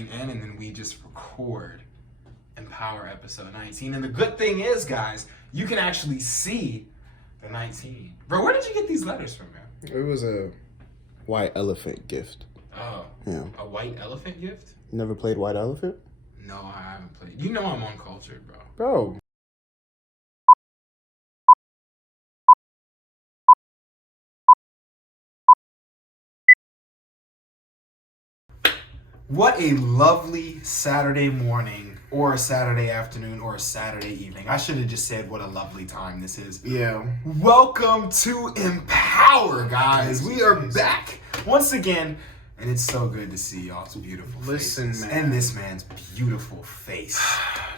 screen in, and then we just record MPower episode 19. And the good thing is, guys, you can actually see the 19. Bro, where did you get these letters from, man? It was a white elephant gift. Oh. Yeah. A white elephant gift? Never played white elephant? No, I haven't played. You know I'm uncultured, bro. Bro. What a lovely Saturday morning, or a Saturday afternoon, or a Saturday evening. I should have just said what a lovely time this is. Yeah. Welcome to MPower, guys. We are back once again, and it's so good to see y'all's beautiful faces. Man. And this man's beautiful face.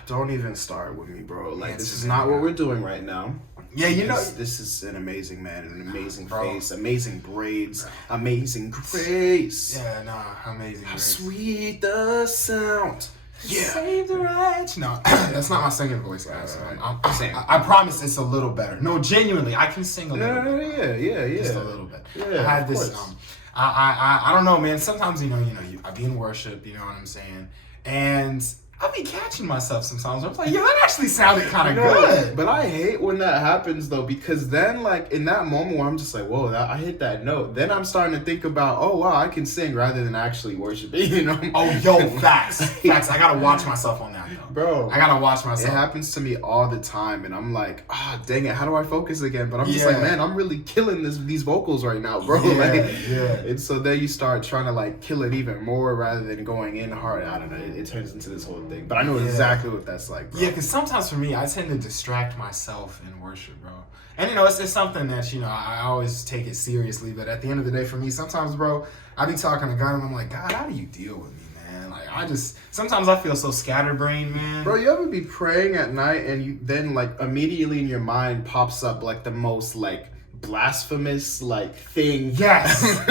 Don't even start with me, bro. Like, this is Answer not that. what we're doing right now. Yeah, you know. This is an amazing man, an amazing Bro. face, amazing braids, amazing grace. Yeah, nah, amazing. How grace. sweet the sound. Yeah. Save the rich. No, that's not my singing voice, guys. I promise it's a little better. No, genuinely, I can sing a little bit. Yeah. Just a little bit. Yeah, I had of this. course. I don't know, man. Sometimes I be in worship. You know what I'm saying? And I be catching myself sometimes. I'm like, yeah, that actually sounded kind of good. But I hate when that happens though, because then like in that moment where I'm just like, whoa, I hit that note. Then I'm starting to think about, oh wow, I can sing rather than actually worshiping. You know? Oh, yo, facts. I gotta watch myself on that, though. Bro, I gotta watch myself. It happens to me all the time, and I'm like, dang it, how do I focus again? But I'm just like, man, I'm really killing these vocals right now, bro. And so then you start trying to like kill it even more rather than going in hard. I don't know. It turns into this whole thing. But I know exactly what that's like, bro. Yeah, because sometimes for me, I tend to distract myself in worship, bro. And it's something that I always take it seriously. But at the end of the day, for me, sometimes, bro, I be talking to God and I'm like, God, how do you deal with me, man? Like, sometimes I feel so scatterbrained, man. Bro, you ever be praying at night and you then like immediately in your mind pops up like the most like blasphemous like thing? Yes.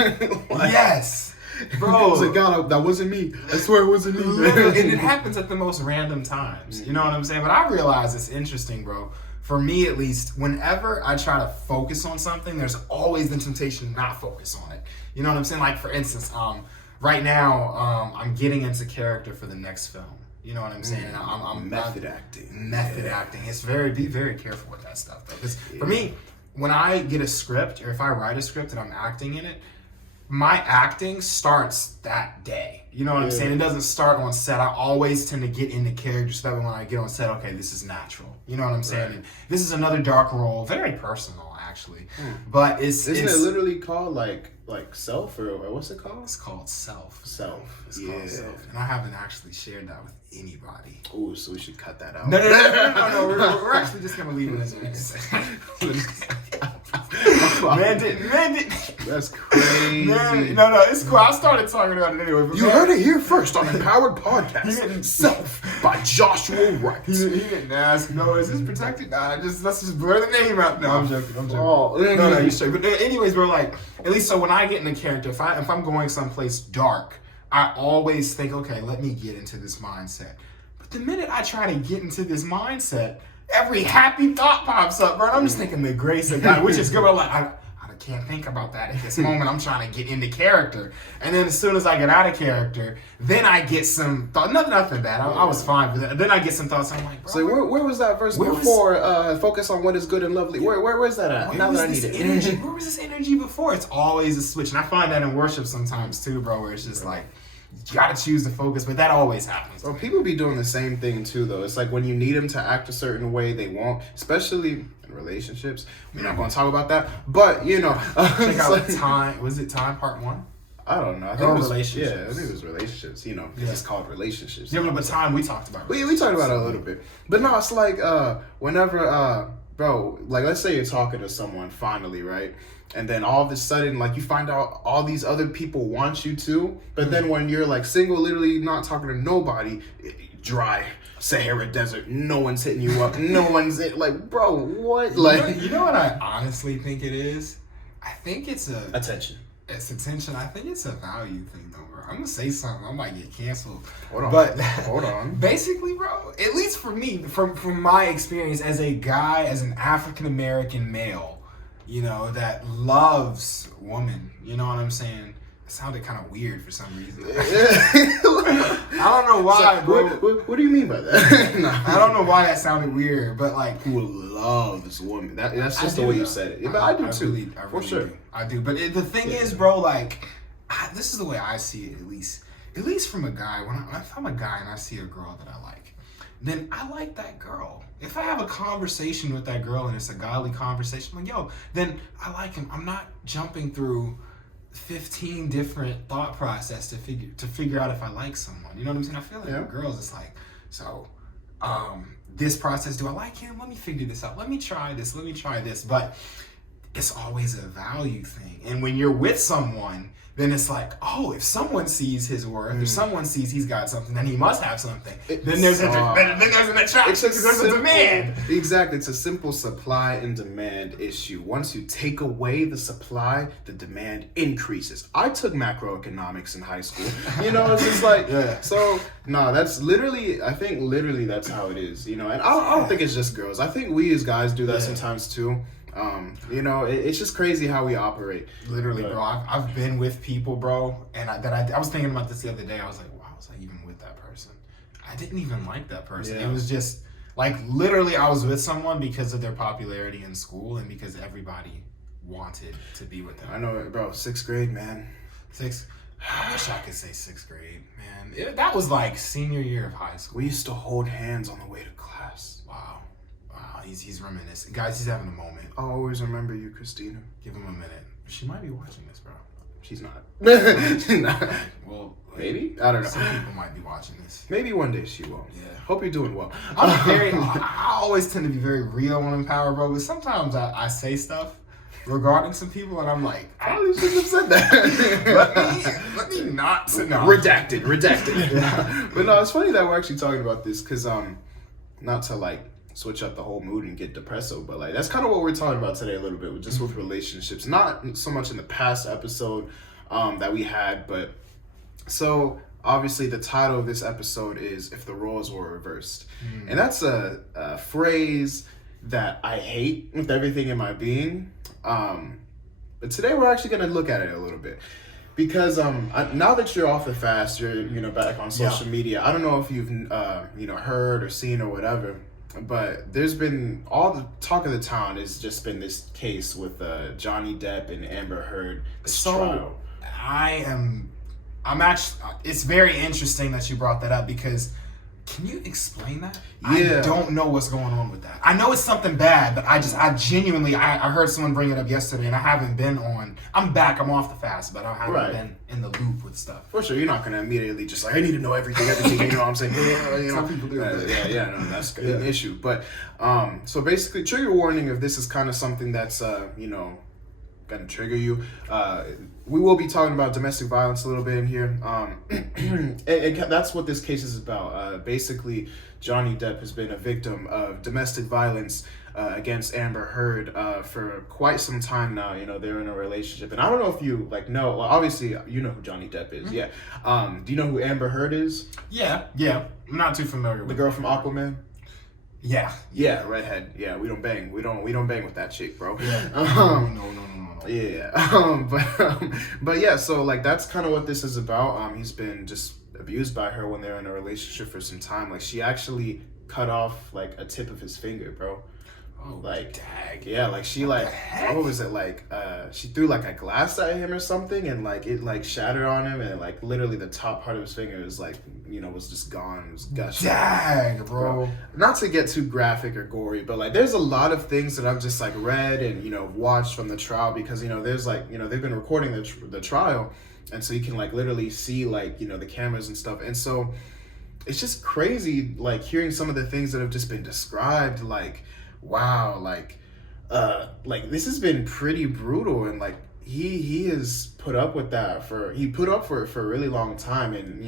Yes. Bro, it's like, God, that wasn't me. I swear it wasn't me. And it happens at the most random times. You know what I'm saying? But I realize it's interesting, bro. For me, at least, whenever I try to focus on something, there's always the temptation to not focus on it. You know what I'm saying? Like, for instance, right now, I'm getting into character for the next film. You know what I'm saying? And I'm method acting. It's be very careful with that stuff, though. Because for me, when I get a script, or if I write a script and I'm acting in it, my acting starts that day. You know what I'm saying? It doesn't start on set. I always tend to get into character so that when I get on set, okay, this is natural. You know what I'm saying? And this is another dark role, very personal actually. But Isn't it literally called like self or what's it called? It's called Self. It's called Self. And I haven't actually shared that with anybody. Oh, so we should cut that out. No. We're actually just gonna leave it as it is. Man did. That's crazy. No, it's cool. I started talking about it anyway. You heard it here first on Empowered Podcast. Self by Joshua Wright. He didn't ask. No, is this protected? Nah, let's just blur the name out. No, I'm joking. Oh, no, you're straight. But anyways, bro, like, at least so when I get in a character, if I'm going someplace dark, I always think, okay, let me get into this mindset. But the minute I try to get into this mindset, every happy thought pops up, bro. And I'm just thinking the grace of God, which is good. But I'm like, I can't think about that at this moment. I'm trying to get into character. And then as soon as I get out of character, then I get some thought. Nothing bad. I was fine. But then I get some thoughts. I'm like, bro. So where was that verse before? Focus on what is good and lovely. Where's that at? Now that I need it. Where was this energy before? It's always a switch. And I find that in worship sometimes too, bro, where it's just like, you gotta choose to focus, but that always happens. Well, people be doing the same thing too, though. It's like when you need them to act a certain way, they won't. Especially in relationships. We're not going to talk about that, but check out Time. Was it Time Part 1? I don't know. I think it was relationships. Yeah, I think it was relationships. It's called relationships. Yeah, but Time we talked about. We talked about it a little bit, but no, it's like whenever bro, like let's say you're talking to someone finally, right? And then all of a sudden, like, you find out all these other people want you to, but then when you're, like, single, literally not talking to nobody, dry, Sahara Desert, no one's hitting you up, no one's, like, bro, what? Like, you know what I honestly think it is? I think it's attention. It's attention. I think it's a value thing, though, bro. I'm going to say something. I might get canceled. Hold on. Basically, bro, at least for me, from my experience as a guy, as an African-American male, that loves women, you know what I'm saying? sounded kind of weird for some reason. I don't know why, bro. What do you mean by that? No. I don't know why that sounded weird, but like, who loves women? That's just the way you said it. Yeah, but I do too. I really for sure. do. I do. But the thing is, bro, like, this is the way I see it, at least from a guy. If I'm a guy and I see a girl that I like, then I like that girl. If I have a conversation with that girl and it's a godly conversation, I'm like, yo, then I like him. I'm not jumping through 15 different thought process to figure out if I like someone. You know what I'm saying? I feel like with girls, it's like, so this process, do I like him? Let me figure this out. Let me try this. But it's always a value thing. And when you're with someone, then it's like, oh, if someone sees his worth, if someone sees he's got something, then he must have something. Then there's an attraction, there's a demand. Exactly. It's a simple supply and demand issue. Once you take away the supply, the demand increases. I took macroeconomics in high school. You know, it's just like, so, no, that's literally, I think literally that's how it is, you know, and I don't think it's just girls. I think we as guys do that sometimes too. You know, it's just crazy how we operate. Literally, bro. I've been with people, bro, and I was thinking about this the other day. I was like, why was I even with that person? I didn't even like that person. It was just like literally I was with someone because of their popularity in school and because everybody wanted to be with them. I know, bro. 6th grade, man. I wish I could say 6th grade, man. That was like senior year of high school. We used to hold hands on the way to class. Wow, he's reminiscing. Guys, he's having a moment. I'll always remember you, Christina. Give him a minute. She might be watching this, bro. She's not. She's not. Well, maybe? I don't know. Some people might be watching this. Maybe one day she will. Yeah. Hope you're doing well. I always tend to be very real on MPower, bro, but sometimes I say stuff regarding some people and I'm like, I probably shouldn't have said that. let me not say no. Redacted. But no, it's funny that we're actually talking about this because not to like switch up the whole mood and get depresso, but like that's kind of what we're talking about today a little bit, just with relationships. Not so much in the past episode that we had, but so obviously the title of this episode is If the Roles Were Reversed. And that's a phrase that I hate with everything in my being. But today we're actually going to look at it a little bit. Because now that you're off the fast, you're back on social media. I don't know if you've heard or seen or whatever, but there's been all the talk of the town has just been this case with Johnny Depp and Amber Heard trial. I'm actually. It's very interesting that you brought that up because. Can you explain that? Yeah. I don't know what's going on with that. I know it's something bad, but I genuinely heard someone bring it up yesterday and I haven't been on. I'm back, I'm off the fast, but I haven't been in the loop with stuff. For sure, you're not going to immediately just like, I need to know everything, you know what I'm saying? Some people do. No, that's an issue. But, so basically, trigger warning if this is kind of something that's, gonna trigger you. We will be talking about domestic violence a little bit in here. That's what this case is about. Basically, Johnny Depp has been a victim of domestic violence against Amber Heard for quite some time now. They're in a relationship, and I don't know if you know. Well, obviously, you know who Johnny Depp is. Yeah. Do you know who Amber Heard is? Yeah. I'm not too familiar with the girl from Aquaman. Yeah, redhead. Yeah, we don't bang. We don't bang with that chick, bro. Yeah. No. Yeah. But yeah. So that's kind of what this is about. He's been just abused by her when they're in a relationship for some time. She actually cut off a tip of his finger, bro. Oh, dag. Yeah, she what was it she threw a glass at him or something and it shattered on him and literally the top part of his finger was was just gone. It was gushing. Dag, bro. Not to get too graphic or gory, but there's a lot of things that I've just read and watched from the trial because there's they've been recording the trial and so you can literally see the cameras and stuff and so it's just crazy hearing some of the things that have just been described wow, this has been pretty brutal and he has put up with that for a really long time and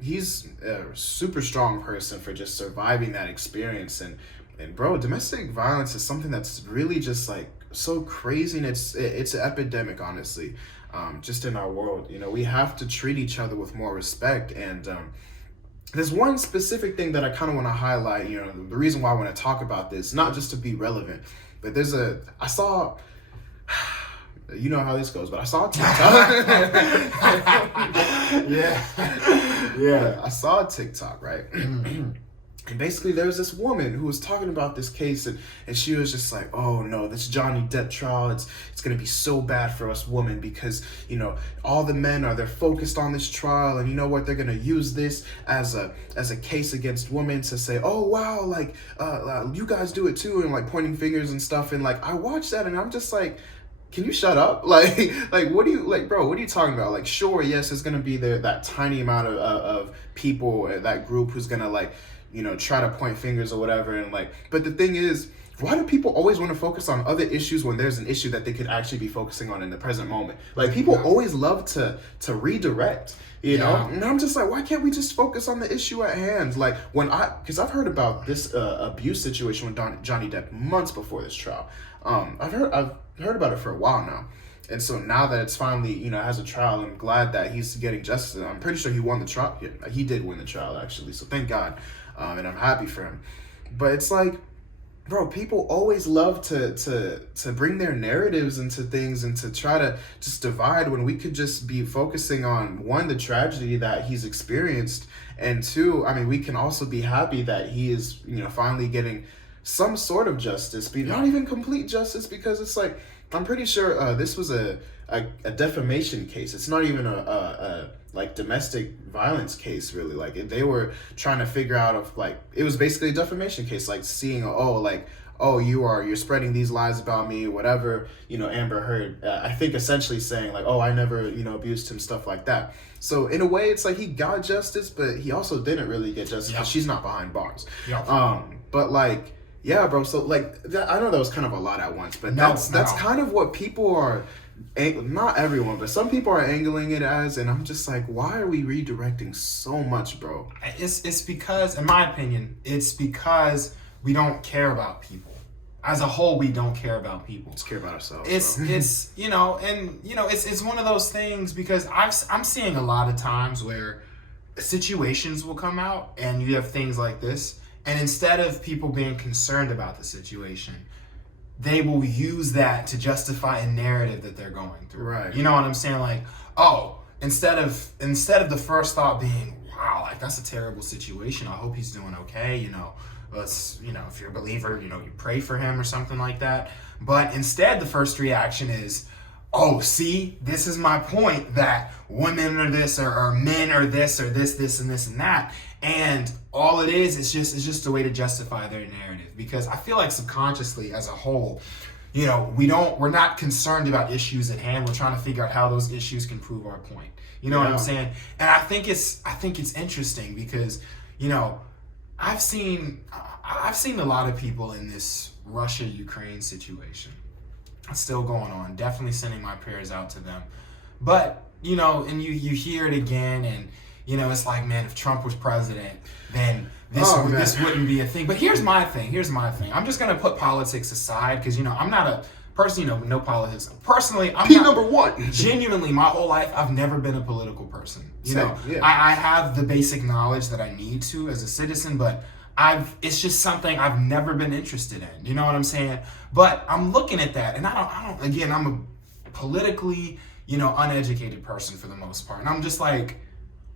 he's a super strong person for just surviving that experience and bro, domestic violence is something that's really just so crazy and it's an epidemic honestly, just in our world. We have to treat each other with more respect and there's one specific thing that I kind of want to highlight, the reason why I want to talk about this, not just to be relevant, but I saw, you know how this goes, but I saw a TikTok. Yeah. I saw a TikTok, right? And basically there was this woman who was talking about this case, and she was just like, oh no, this Johnny Depp trial, it's gonna be so bad for us women because, you know, all the men they're focused on this trial, and you know what, they're gonna use this as a case against women to say, oh wow, like you guys do it too, and like pointing fingers and stuff. And like I watched that and I'm just like, can you shut up? Like what do you, like, bro, what are you talking about? Like, sure, yes, it's gonna be that tiny amount of people, that group who's gonna, like, you know, try to point fingers or whatever. And like, but the thing is, why do people always want to focus on other issues when there's an issue that they could actually be focusing on in the present moment? Like, people always love to redirect, you know? And I'm just like, why can't we just focus on the issue at hand? Like, because I've heard about this abuse situation with Johnny Depp months before this trial. I've heard about it for a while now. And so now that it's finally, you know, has a trial, I'm glad that he's getting justice. I'm pretty sure he won the trial. Yeah, he did win the trial, actually. So thank God. And I'm happy for him. But it's like, bro, people always love to bring their narratives into things and to try to just divide when we could just be focusing on, one, the tragedy that he's experienced, and two, I mean, we can also be happy that he is, you know, finally getting some sort of justice, but not even complete justice, because it's like, I'm pretty sure this was a defamation case. It's not even a like domestic violence case, really. Like, they were trying to figure out if, like, it was basically a defamation case, like seeing, you're spreading these lies about me, whatever, you know, Amber Heard, I think essentially saying like, oh, I never, you know, abused him, stuff like that. So in a way, it's like he got justice, but he also didn't really get justice because she's not behind bars. But like, yeah, bro. So like, I know that was kind of a lot at once, but that's kind of what people are. Not everyone, but some people are angling it as, and I'm just like, why are we redirecting so much, bro? It's because, in my opinion, it's because we don't care about people. As a whole, we don't care about people. Just care about ourselves. It's you know, and you know, it's one of those things, because I'm seeing a lot of times where situations will come out and you have things like this, and instead of people being concerned about the situation, they will use that to justify a narrative that they're going through. Right. You know what I'm saying? Like, oh, instead of the first thought being, wow, like, that's a terrible situation, I hope he's doing okay, you know, let's, you know, if you're a believer, you know, you pray for him or something like that. But instead, the first reaction is, oh, see, this is my point, that women are this, or men are this, or this, and this, and that. And all it is just a way to justify their narrative. Because I feel like subconsciously, as a whole, you know, we're not concerned about issues at hand. We're trying to figure out how those issues can prove our point. You know what I'm saying? And I think it's interesting because, you know, I've seen a lot of people in this Russia-Ukraine situation. It's still going on. Definitely sending my prayers out to them. But, you know, and you hear it again, and, you know, it's like, man, if Trump was president, then this wouldn't be a thing. But here's my thing. I'm just going to put politics aside because, you know, I'm not a person, you know, no politics. Personally, I'm not, number one. Genuinely, my whole life, I've never been a political person. You know, I have the basic knowledge that I need to as a citizen, but it's just something I've never been interested in. You know what I'm saying? But I'm looking at that, and again, I'm a politically, you know, uneducated person for the most part. And I'm just like,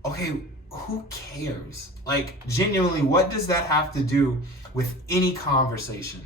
okay, who cares? Like, genuinely, what does that have to do with any conversation?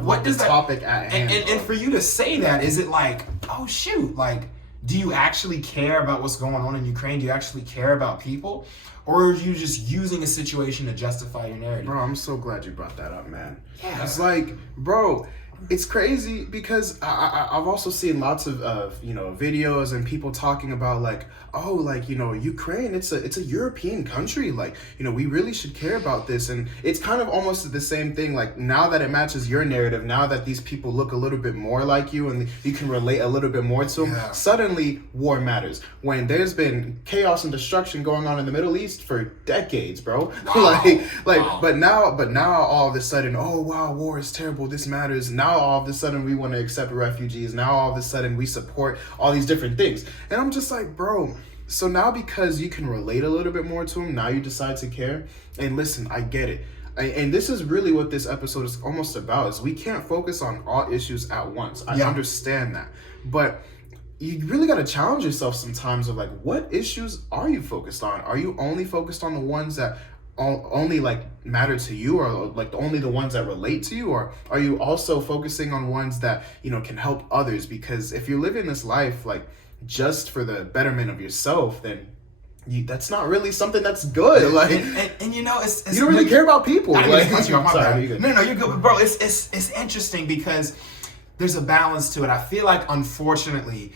What does that topic at hand? And for you to say that, is it like, oh shoot, like, do you actually care about what's going on in Ukraine? Do you actually care about people? Or are you just using a situation to justify your narrative? Bro, I'm so glad you brought that up, man. Yeah. It's like, bro, it's crazy because I've also seen lots of you know, videos and people talking about like, oh, like, you know, Ukraine, it's a European country, like, you know, we really should care about this. And it's kind of almost the same thing, like, now that it matches your narrative, now that these people look a little bit more like you and you can relate a little bit more to them, suddenly war matters. When there's been chaos and destruction going on in the Middle East for decades, bro. Wow. But now all of a sudden, oh wow, war is terrible, this matters. Now all of a sudden we want to accept refugees. Now all of a sudden we support all these different things. And I'm just like, bro, so now because you can relate a little bit more to them, now you decide to care. And listen, I get it. And this is really what this episode is almost about, is we can't focus on all issues at once. I understand that. But you really got to challenge yourself sometimes of like, what issues are you focused on? Are you only focused on the ones that only like matter to you, or like only the ones that relate to you, or are you also focusing on ones that, you know, can help others? Because if you're living this life like just for the betterment of yourself, then that's not really something that's good. Like, and you know, it's you don't really care about people. I didn't mean to cut you off, my Sorry, bad. No, you're good, bro. It's interesting because there's a balance to it. I feel like, unfortunately,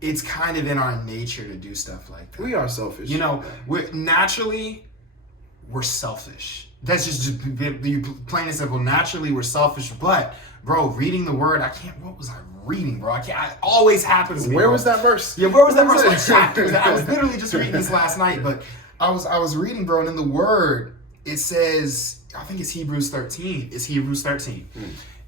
it's kind of in our nature to do stuff like that. We are selfish. You know, we're selfish. That's just plain and simple. Naturally, we're selfish. But, bro, reading the word, what was I reading, bro? It always happens to me. Where bro. was that verse? Yeah, where was that verse? Like chapters. I was literally just reading this last night, but I was reading, bro, and in the word, it says, I think it's Hebrews 13. It's Hebrews 13.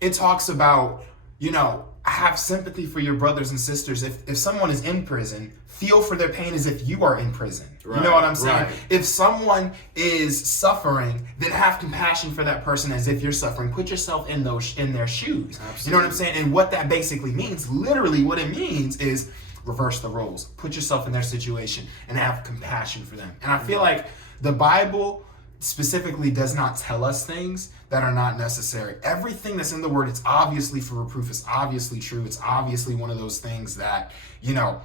It talks about, you know, have sympathy for your brothers and sisters. If someone is in prison, feel for their pain as if you are in prison. Right, you know what I'm saying? Right. If someone is suffering, then have compassion for that person as if you're suffering. Put yourself in their shoes. Absolutely. You know what I'm saying? And what that basically means, literally what it means is reverse the roles. Put yourself in their situation and have compassion for them. And I feel like the Bible specifically does not tell us things that are not necessary. Everything that's in the word, it's obviously for reproof. It's obviously true. It's obviously one of those things that, you know,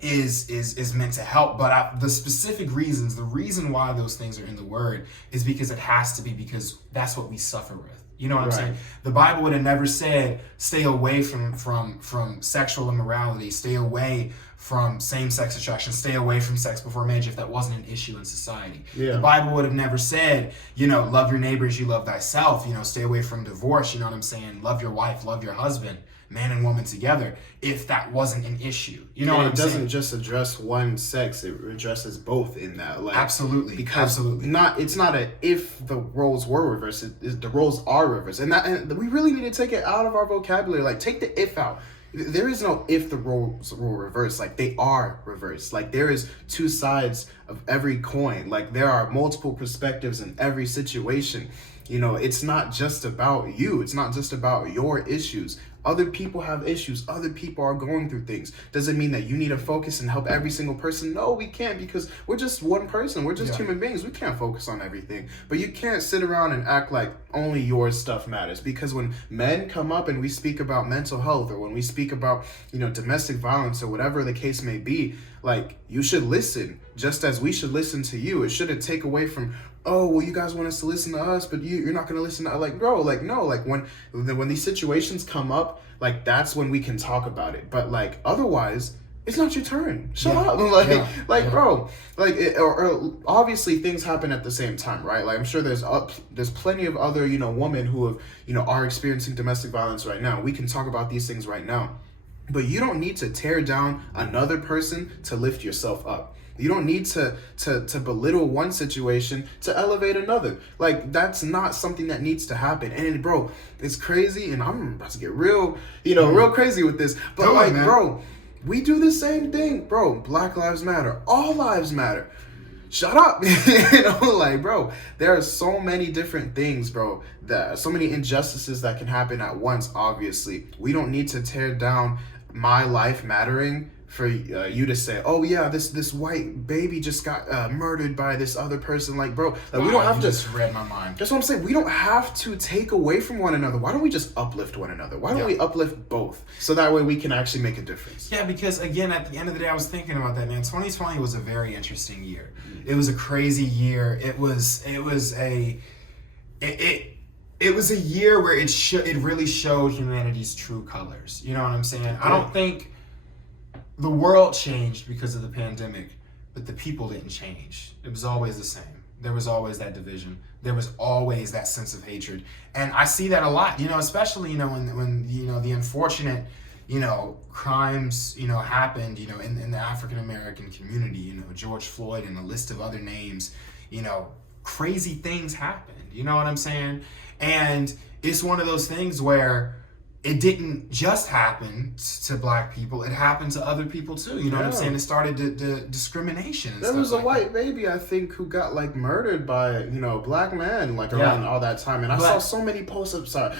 is meant to help. But the specific reasons, the reason why those things are in the word is because it has to be, because that's what we suffer with. You know what I'm saying? The Bible would have never said stay away from sexual immorality, stay away from same-sex attraction, stay away from sex before marriage if that wasn't an issue in society. Yeah. The Bible would have never said, you know, love your neighbor as you love thyself, you know, stay away from divorce, you know what I'm saying? Love your wife, love your husband, man and woman together, if that wasn't an issue. You know what I'm saying? It doesn't just address one sex, it addresses both in that. Like, absolutely. Because it's not a if the roles were reversed, the roles are reversed. And we really need to take it out of our vocabulary. Like, take the if out. There is no if the roles were reversed. Like, they are reversed. Like, there is two sides of every coin. Like, there are multiple perspectives in every situation. You know, it's not just about you. It's not just about your issues. Other people have issues. Other people are going through things. Doesn't mean that you need to focus and help every single person. No, we can't, because we're just one person. We're just human beings. We can't focus on everything. But you can't sit around and act like only your stuff matters. Because when men come up and we speak about mental health, or when we speak about, you know, domestic violence, or whatever the case may be, like, you should listen just as we should listen to you. It shouldn't take away from, oh, well, you guys want us to listen to us, but you're not going to listen to, like, bro, like, no, like, when these situations come up, like, that's when we can talk about it. But, like, otherwise, it's not your turn. Shut up. Bro, like, or obviously things happen at the same time, right? Like, I'm sure there's plenty of other, you know, women who have, you know, are experiencing domestic violence right now. We can talk about these things right now. But you don't need to tear down another person to lift yourself up. You don't need to belittle one situation to elevate another. Like, that's not something that needs to happen. And bro, it's crazy, and I'm about to get real, you know, real crazy with this. But bro, we do the same thing, bro. Black lives matter. All lives matter. Shut up. You know, like, bro, there are so many different things, bro, so many injustices that can happen at once, obviously. We don't need to tear down my life mattering for you to say, oh yeah, this white baby just got murdered by this other person. Like, bro, like, we don't have to. Just read my mind. That's what I'm saying. We don't have to take away from one another. Why don't we just uplift one another? Why don't we uplift both, so that way we can actually make a difference? Yeah, because again, at the end of the day, I was thinking about that, man. 2020 was a very interesting year. It was a crazy year. It was a year where it really showed humanity's true colors. You know what I'm saying? Yeah. I don't think the world changed because of the pandemic, but the people didn't change. It was always the same. There was always that division. There was always that sense of hatred. And I see that a lot, you know, especially, you know, when you know, the unfortunate, you know, crimes, you know, happened, you know, in the African-American community, you know, George Floyd and a list of other names, you know, crazy things happened. You know what I'm saying? And it's one of those things where it didn't just happen to black people. It happened to other people too. You know what I'm saying? It started the discrimination. And there was a like white baby, I think, who got like murdered by a black man like around all that time. And I saw so many posts of so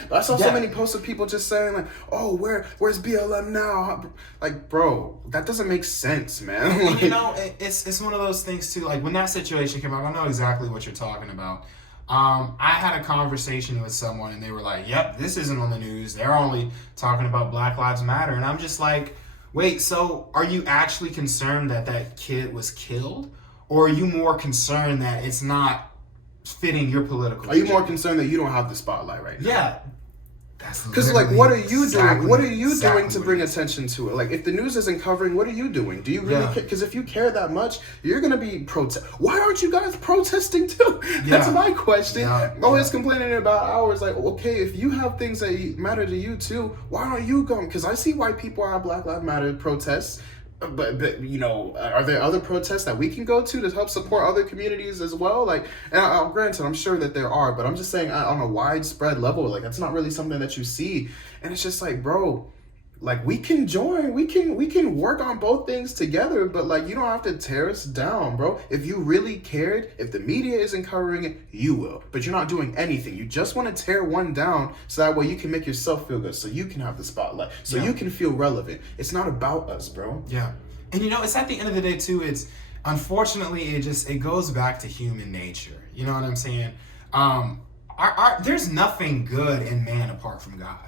many posts of people just saying like, "Oh, where's BLM now?" Like, bro, that doesn't make sense, man. Like, it's one of those things too. Like when that situation came up, I know exactly what you're talking about. I had a conversation with someone and they were like, "Yep, this isn't on the news. They're only talking about Black Lives Matter." And I'm just like, wait, so are you actually concerned that that kid was killed? Or are you more concerned that it's not fitting your political Are you more concerned that you don't have the spotlight right now? Yeah. Because like, what are you doing? What are you doing to bring attention to it? Like, if the news isn't covering, what are you doing? Do you really care? Because if you care that much, you're gonna be Why aren't you guys protesting too? That's my question. Always complaining about ours. Like, okay, if you have things that matter to you too, why aren't you going? Because I see why people are at Black Lives Matter protests. But are there other protests that we can go to help support other communities as well? Like, and granted, I'm sure that there are, but I'm just saying on a widespread level, like that's not really something that you see. And it's just like, bro, like we can join, we can work on both things together, but like you don't have to tear us down, bro. If you really cared, if the media isn't covering it, you will. But you're not doing anything. You just want to tear one down so that way you can make yourself feel good, so you can have the spotlight, so you can feel relevant. It's not about us, bro. Yeah. And it's at the end of the day too, it's unfortunately it goes back to human nature. You know what I'm saying? There's nothing good in man apart from God.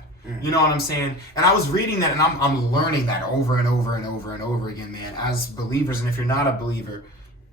You know what I'm saying? And I was reading that and I'm learning that over and over and over and over again, man, as believers. And if you're not a believer,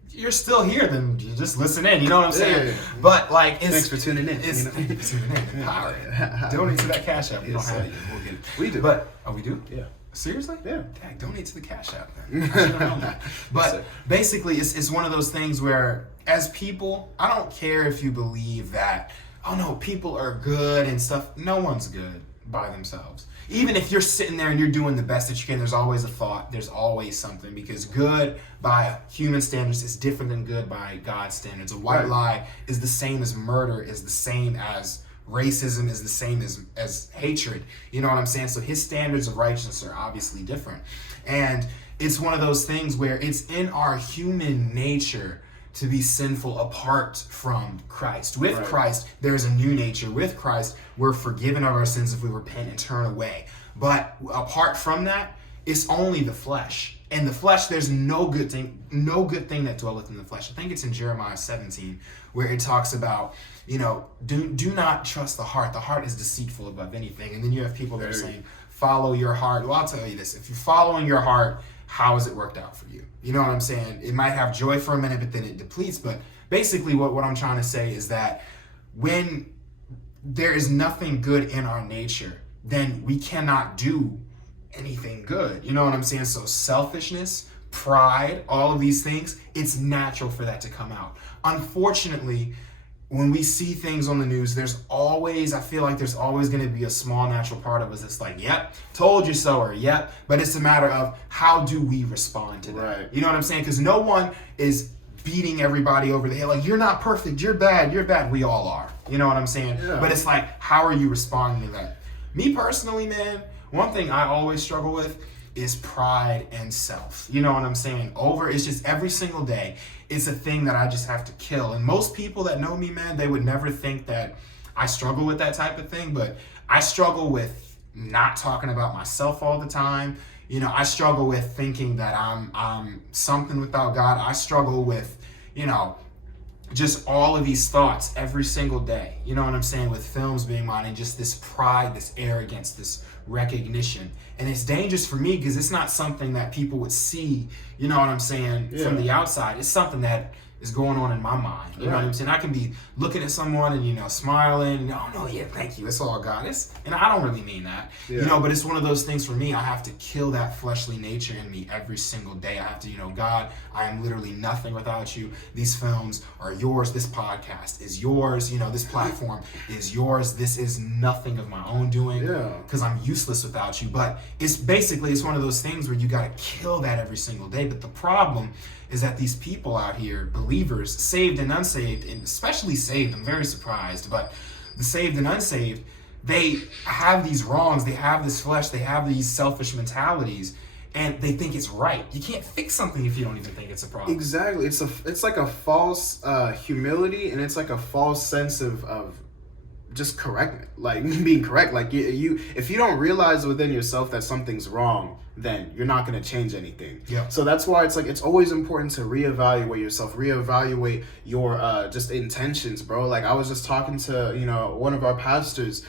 you're still here, then you just listen in. You know what I'm saying? Yeah. But like, thanks for tuning in. Thanks for tuning in. Power. Donate to that Cash App. We don't have it. We'll get it. We do. But we do? Yeah. Seriously? Yeah. Dang, donate to the Cash App, man. I should have known that. But basically, it's one of those things where, as people, I don't care if you believe that, oh no, people are good and stuff. No one's good by themselves. Even if you're sitting there and you're doing the best that you can, there's always a thought, there's always something, because good by human standards is different than good by God's standards. A white lie is the same as murder, is the same as racism, is the same as hatred. You know what I'm saying? So his standards of righteousness are obviously different. And it's one of those things where it's in our human nature to be sinful apart from Christ. With Christ, there's a new nature. With Christ, we're forgiven of our sins if we repent and turn away. But apart from that, it's only the flesh. And the flesh, there's no good thing that dwelleth in the flesh. I think it's in Jeremiah 17 where it talks about, do not trust the heart. The heart is deceitful above anything. And then you have people that are saying, follow your heart. Well, I'll tell you this. If you're following your heart, how has it worked out for you? You know what I'm saying? It might have joy for a minute, but then it depletes. But basically what I'm trying to say is that when there is nothing good in our nature, then we cannot do anything good. You know what I'm saying? So selfishness, pride, all of these things, it's natural for that to come out. Unfortunately, when we see things on the news, I feel like there's always going to be a small natural part of us that's like, yep, told you so, or yep. But it's a matter of how do we respond to that? Right. You know what I'm saying? Because no one is beating everybody over the head like, you're not perfect, you're bad. We all are. You know what I'm saying? Yeah. But it's like, how are you responding to that? Me personally, man, one thing I always struggle with is pride and self. You know what I'm saying? It's just every single day, it's a thing that I just have to kill. And most people that know me, man, they would never think that I struggle with that type of thing, but I struggle with not talking about myself all the time. I struggle with thinking that I'm something without God. I struggle with, just all of these thoughts every single day. You know what I'm saying? With films being mine and just this pride, this arrogance, this recognition. And it's dangerous for me because it's not something that people would see, you know what I'm saying, from the outside. It's something that is going on in my mind. You know what I'm saying? I can be looking at someone and, smiling and, oh no, yeah, thank you. It's all God. And I don't really mean that, but it's one of those things for me. I have to kill that fleshly nature in me every single day. I have to, God, I am literally nothing without you. These films are yours. This podcast is yours. This platform is yours. This is nothing of my own doing because I'm useless without you. But it's one of those things where you got to kill that every single day. But the problem is that these people out here, believers, saved and unsaved, and especially saved, I'm very surprised, but the saved and unsaved, they have these wrongs, they have this flesh, they have these selfish mentalities, and they think it's right. You can't fix something if you don't even think it's a problem. Exactly. It's like a false humility, and it's like a false sense of just correct, like being correct. Like you if you don't realize within yourself that something's wrong, then you're not going to change anything. Yeah. So that's why it's like it's always important to reevaluate yourself, reevaluate your just intentions, bro. Like I was just talking to one of our pastors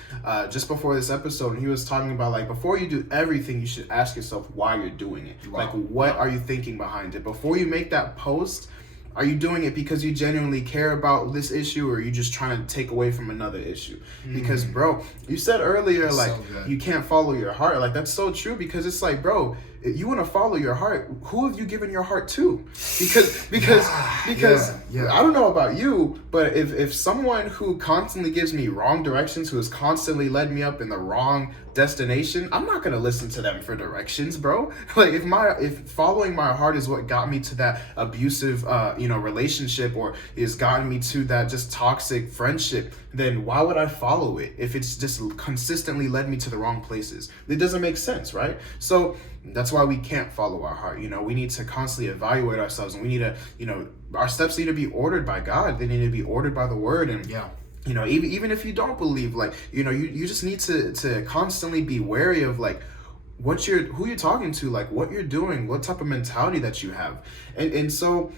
just before this episode, and he was talking about like before you do everything, you should ask yourself why you're doing it. Wow. Like what are you thinking behind it before you make that post. Are you doing it because you genuinely care about this issue, or are you just trying to take away from another issue? Because, bro, you said earlier, That's like, so you can't follow your heart. Like, that's so true, because it's like, bro, if you want to follow your heart, who have you given your heart to? Because Yeah. I don't know about you, but if someone who constantly gives me wrong directions, who has constantly led me up in the wrong destination, I'm not gonna listen to them for directions, bro. Like if following my heart is what got me to that abusive relationship, or is gotten me to that just toxic friendship, then why would I follow it if it's just consistently led me to the wrong places? It doesn't make sense, right? So that's why we can't follow our heart. We need to constantly evaluate ourselves, and we need to, our steps need to be ordered by God. They need to be ordered by the Word, and even if you don't believe, like, you just need to constantly be wary of like who you're talking to, like what you're doing, what type of mentality that you have, and so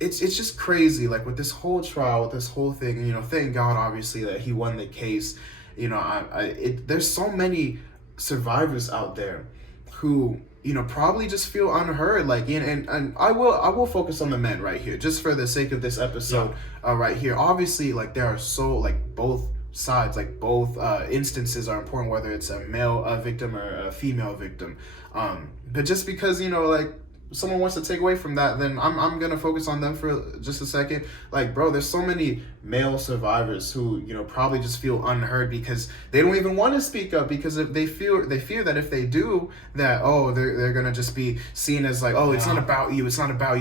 it's just crazy, like with this whole trial, with this whole thing. Thank God, obviously, that he won the case. There's so many survivors out there who probably just feel unheard, like, and I will focus on the men right here, just for the sake of this episode. Right here, obviously, like, there are so, like, both sides, like, both instances are important, whether it's a male victim or a female victim, but just because like someone wants to take away from that, then I'm gonna focus on them for just a second. Like, bro, there's so many male survivors who probably just feel unheard because they don't even want to speak up, because if they fear that if they do that, they're gonna just be seen as like, it's not about you,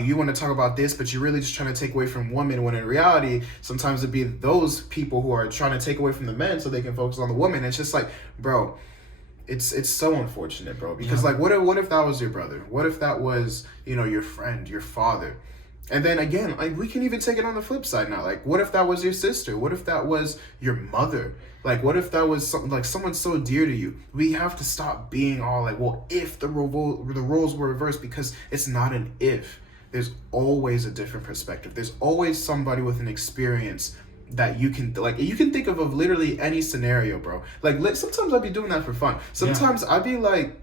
you want to talk about this, but you're really just trying to take away from women, when in reality sometimes it'd be those people who are trying to take away from the men so they can focus on the woman. It's just like, bro, it's so unfortunate, bro, because like what if that was your brother? What if that was your friend, your father? And then again, like, we can even take it on the flip side now. Like, what if that was your sister? What if that was your mother? Like, what if that was someone so dear to you? We have to stop being all like, well, if the roles were reversed, because it's not an if. There's always a different perspective. There's always somebody with an experience that you can think of literally any scenario, bro. Like, sometimes I'd be doing that for fun. Sometimes I'd be like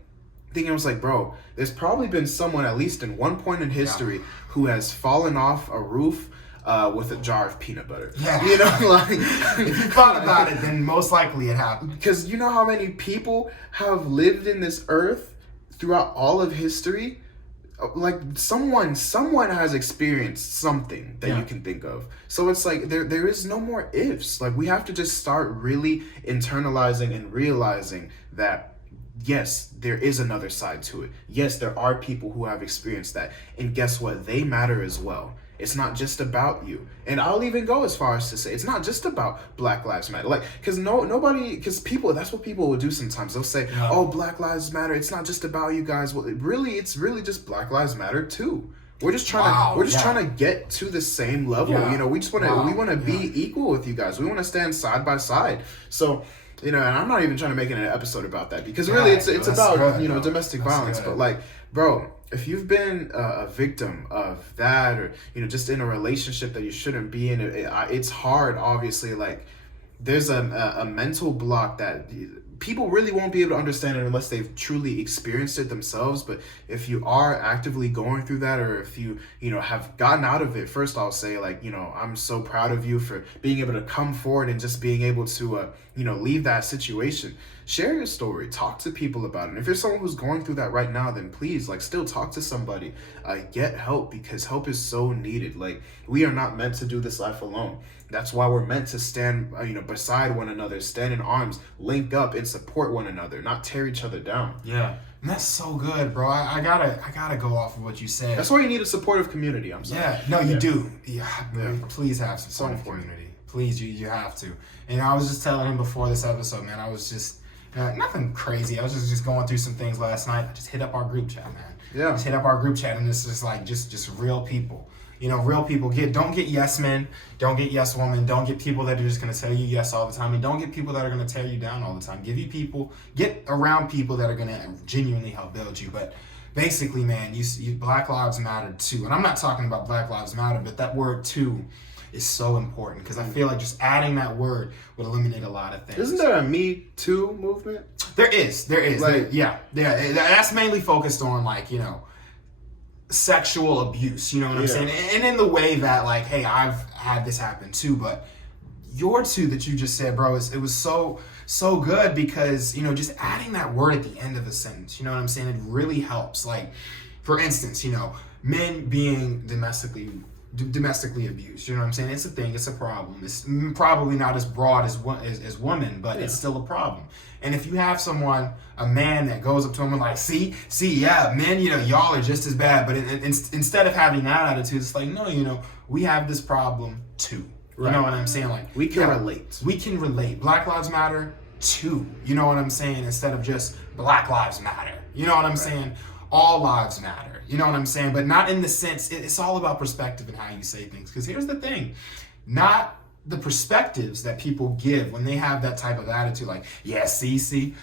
thinking, I was like, bro, there's probably been someone, at least in one point in history, who has fallen off a roof with a jar of peanut butter. Like, if you thought about it, then most likely it happened. Because you know how many people have lived in this earth throughout all of history? Like, someone has experienced something that you can think of. So it's like there is no more ifs. Like, we have to just start really internalizing and realizing that, yes, there is another side to it. Yes, there are people who have experienced that, and guess what? They matter as well. It's not just about you. And I'll even go as far as to say, it's not just about Black Lives Matter. Like, because people, that's what people will do sometimes. They'll say, Black Lives Matter, it's not just about you guys. Well, it's really just Black Lives Matter too. We're just trying to get to the same level. We just want to be equal with you guys. We want to stand side by side. So, and I'm not even trying to make it an episode about that, because really it's about good, domestic violence. But like, bro, if you've been a victim of that, or just in a relationship that you shouldn't be in, it's hard. Obviously, like, there's a mental block that people really won't be able to understand it unless they've truly experienced it themselves. But if you are actively going through that, or if you have gotten out of it, first I'll say, like, I'm so proud of you for being able to come forward and just being able to leave that situation. Share your story, talk to people about it. And if you're someone who's going through that right now, then please, like, still talk to somebody, get help, because help is so needed. Like, we are not meant to do this life alone. That's why we're meant to stand, beside one another, stand in arms, link up, and support one another, not tear each other down. Yeah, and that's so good, bro. I gotta go off of what you said. That's why you need a supportive community. I'm sorry. Yeah, no, you do. Yeah, please have some supportive community. Please, you have to. And I was just telling him before this episode, man, I was just, nothing crazy. I was just going through some things last night. I just hit up our group chat, man. Yeah. Just hit up our group chat, and it's just like, just real people. You know, real people. Don't get yes men, don't get yes women, don't get people that are just going to tell you yes all the time, and don't get people that are going to tear you down all the time. Get around people that are going to genuinely help build you. But basically, man, you Black Lives Matter too. And I'm not talking about Black Lives Matter, but that word too is so important, because I feel like just adding that word would eliminate a lot of things. Isn't there a Me Too movement? There is. Like, Yeah. That's mainly focused on, like, you know, sexual abuse, you know what I'm saying? And in the way that, like, hey, I've had this happen too, but your two that you just said, bro, it was so good, because, you know, just adding that word at the end of a sentence, you know what I'm saying? It really helps. Like, for instance, you know, men being domestically abused, you know what I'm saying? It's a thing, it's a problem. It's probably not as broad as women, but it's still a problem. And if you have a man that goes up to him and like, see, yeah, men, you know, y'all are just as bad. But instead of having that attitude, it's like, no, you know, we have this problem too. You know what I'm saying? Like, we can relate. We can relate. Black Lives Matter too. You know what I'm saying? Instead of just Black Lives Matter. You know what I'm saying? All lives matter. You know what I'm saying? But not in the sense, it's all about perspective and how you say things. Because here's the thing, not the perspectives that people give when they have that type of attitude, like, yeah, see,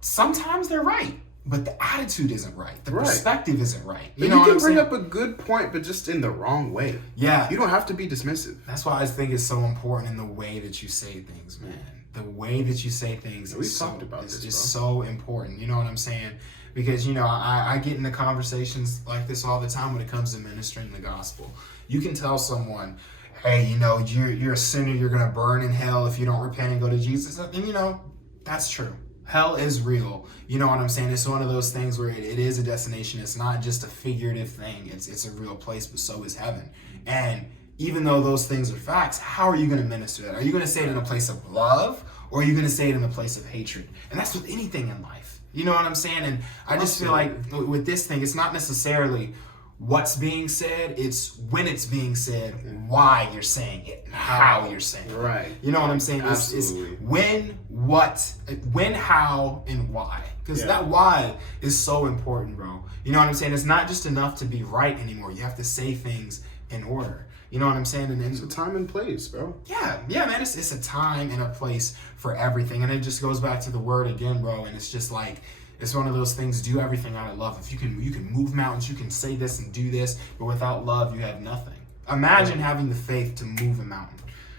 sometimes they're right, but the attitude isn't right. The perspective isn't right. You know, you can bring up a good point, but just in the wrong way. Yeah. You don't have to be dismissive. That's why I think it's so important in the way that you say things, man. The way that you say things is so important. You know what I'm saying? Because, you know, I get into conversations like this all the time when it comes to ministering the gospel. You can tell someone, hey, you know, you're a sinner, you're going to burn in hell if you don't repent and go to Jesus. And, you know, that's true. Hell is real. You know what I'm saying? It's one of those things where it is a destination. It's not just a figurative thing. It's a real place, but so is heaven. And even though those things are facts, how are you going to minister that? Are you going to say it in a place of love, or are you going to say it in a place of hatred? And that's with anything in life. You know what I'm saying? And I just feel like with this thing, it's not necessarily what's being said, it's when it's being said, why you're saying it, and how you're saying it. Right. You know what I'm saying? It's when, what, when, how, and why. Because that why is so important, bro. You know what I'm saying? It's not just enough to be right anymore. You have to say things in order. You know what I'm saying? And it's a time and place, bro. Yeah, man. It's a time and a place for everything. And it just goes back to the word again, bro. And it's just like, it's one of those things, do everything out of love. If you can move mountains, you can say this and do this, but without love, you have nothing. Imagine having the faith to move a mountain.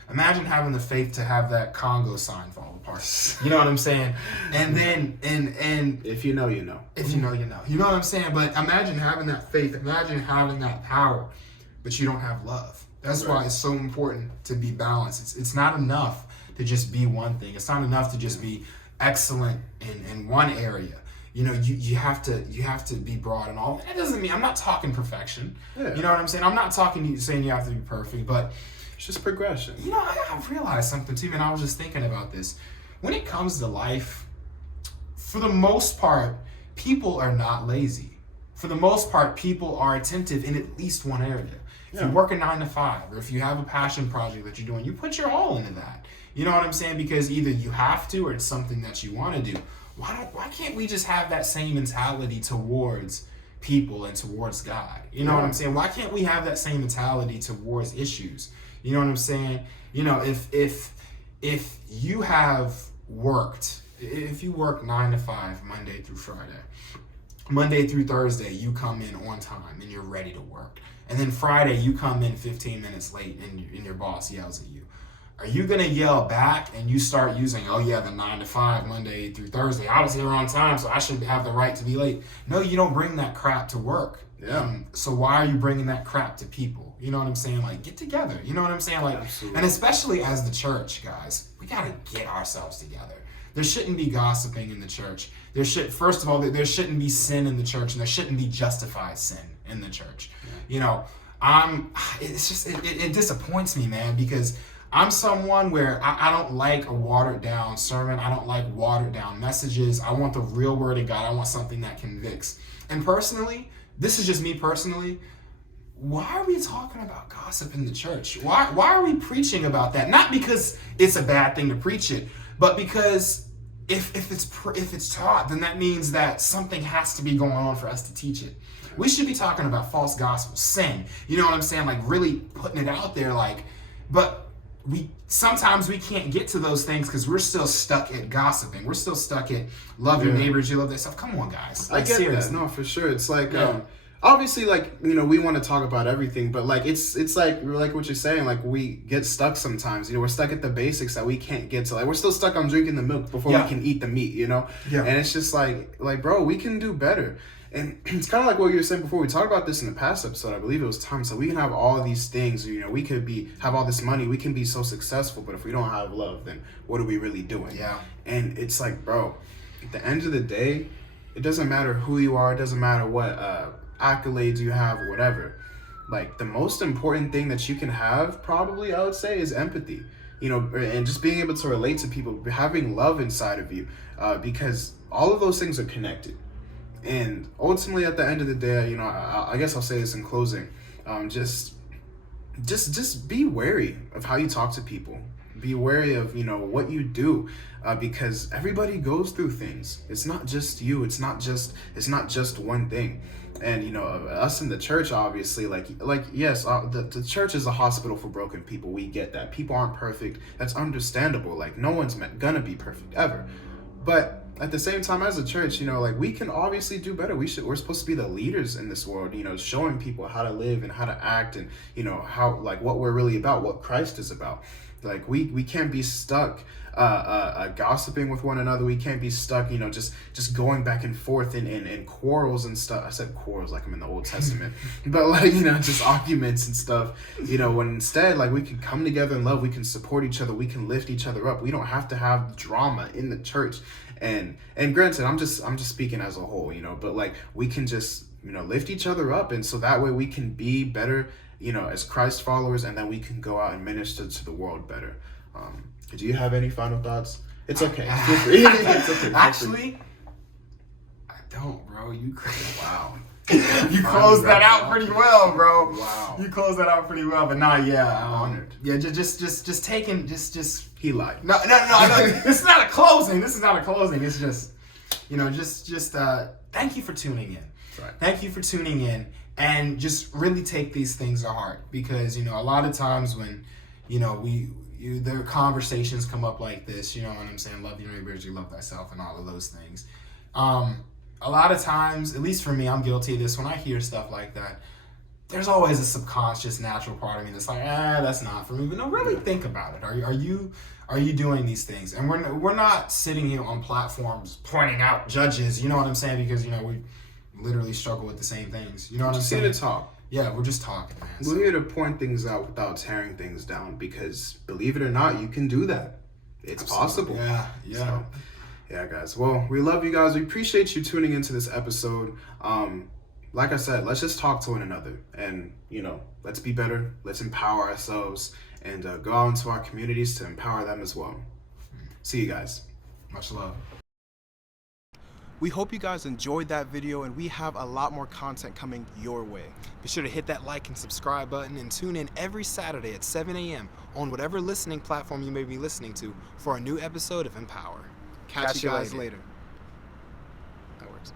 Imagine having the faith to have that Congo sign fall apart. You know what I'm saying? And then, and if you know, you know. If you know, you know. You know what I'm saying? But imagine having that faith. Imagine having that power, but you don't have love. That's why it's so important to be balanced. It's not enough to just be one thing. It's not enough to just be excellent in one area. You know, you have to be broad and all. That doesn't mean, I'm not talking perfection. Yeah. You know what I'm saying? I'm not saying you have to be perfect, but it's just progression. You know, I realized something too, man. I was just thinking about this. When it comes to life, for the most part, people are not lazy. For the most part, people are attentive in at least one area. If you work a 9 to 5, or if you have a passion project that you're doing, you put your all into that. You know what I'm saying? Because either you have to, or it's something that you want to do. Why can't we just have that same mentality towards people and towards God? You know what I'm saying? Why can't we have that same mentality towards issues? You know what I'm saying? You know, if you have worked, if you work 9 to 5, Monday through Friday, Monday through Thursday, you come in on time and you're ready to work. And then Friday, you come in 15 minutes late and your boss yells at you. Are you going to yell back and you start using, oh yeah, the 9 to 5, Monday through Thursday, I was here on time, so I should have the right to be late? No, you don't bring that crap to work. Yeah. So why are you bringing that crap to people? You know what I'm saying? Like, get together. You know what I'm saying? Like, absolutely. And especially as the church, guys, we got to get ourselves together. There shouldn't be gossiping in the church. First of all, there shouldn't be sin in the church, and there shouldn't be justified sin in the church. Yeah. You know, it disappoints me, man, because I'm someone where I don't like a watered down sermon. I don't like watered down messages. I want the real word of God. I want something that convicts. And personally, this is just me personally, why are we talking about gossip in the church? Why are we preaching about that? Not because it's a bad thing to preach it, but because if it's taught, then that means that something has to be going on for us to teach it. We should be talking about false gospel, sin. You know what I'm saying? Like really putting it out there. Like, but sometimes we can't get to those things because we're still stuck at gossiping. We're still stuck at love your neighbors, you love that stuff. Come on, guys. Like, I get seriously. that. No, for sure. It's like obviously, like, you know, we want to talk about everything, but like it's like what you're saying. Like we get stuck sometimes. You know, we're stuck at the basics that we can't get to. Like we're still stuck on drinking the milk before we can eat the meat. You know, and it's just like bro, we can do better. And it's kind of like what you were saying before. We talked about this in the past episode. I believe it was Tom. So we can have all these things. You know, we could have all this money. We can be so successful. But if we don't have love, then what are we really doing? Yeah. And it's like, bro, at the end of the day, it doesn't matter who you are. It doesn't matter what accolades you have, whatever. Like the most important thing that you can have, probably, I would say, is empathy. You know, and just being able to relate to people, having love inside of you, because all of those things are connected. And ultimately, at the end of the day, you know, I guess I'll say this in closing. Just be wary of how you talk to people. Be wary of, you know, what you do, because everybody goes through things. It's not just you. It's not just one thing. And, you know, us in the church, obviously, like yes, the church is a hospital for broken people. We get that. People aren't perfect. That's understandable. Like no one's gonna be perfect ever. But at the same time, as a church, you know, like we can obviously do better. We're supposed to be the leaders in this world, you know, showing people how to live and how to act and, you know, how, like what we're really about, what Christ is about. Like we can't be stuck gossiping with one another. We can't be stuck, you know, just going back and forth in quarrels and stuff. I said quarrels like I'm in the Old Testament, but like, you know, just arguments and stuff, you know, when instead like we can come together in love, we can support each other, we can lift each other up. We don't have to have drama in the church. And granted, I'm just speaking as a whole, you know, but like we can just, you know, lift each other up, and so that way we can be better, you know, as Christ followers, and then we can go out and minister to the world better. Do you have any final thoughts? It's okay. Feel free. It's okay. Actually, I don't, bro. Wow. You closed that out pretty well, bro. Wow. You closed that out pretty well, but nah, yeah. Honored. Yeah, just taking, just. He lied. No. This is not a closing. It's just, you know, just thank you for tuning in. Right. Thank you for tuning in, and just really take these things to heart, because, you know, a lot of times when, you know, there are conversations come up like this, you know what I'm saying? Love your neighbor as you love thyself and all of those things. A lot of times, at least for me, I'm guilty of this. When I hear stuff like that, there's always a subconscious, natural part of me that's like, that's not for me. But no, really think about it. Are you doing these things? And we're not sitting here on platforms pointing out judges. You know what I'm saying? Because, you know, we literally struggle with the same things. You know what I'm saying? Here to talk. Yeah, we're just talking, man. We're here to point things out without tearing things down, because believe it or not, you can do that. It's possible. Yeah. So, yeah, guys. Well, we love you guys. We appreciate you tuning into this episode. Like I said, let's just talk to one another, and, you know, let's be better. Let's empower ourselves, and go out into our communities to empower them as well. See you guys. Much love. We hope you guys enjoyed that video, and we have a lot more content coming your way. Be sure to hit that like and subscribe button, and tune in every Saturday at 7 a.m. on whatever listening platform you may be listening to for a new episode of MPower. Catch you guys later. That works.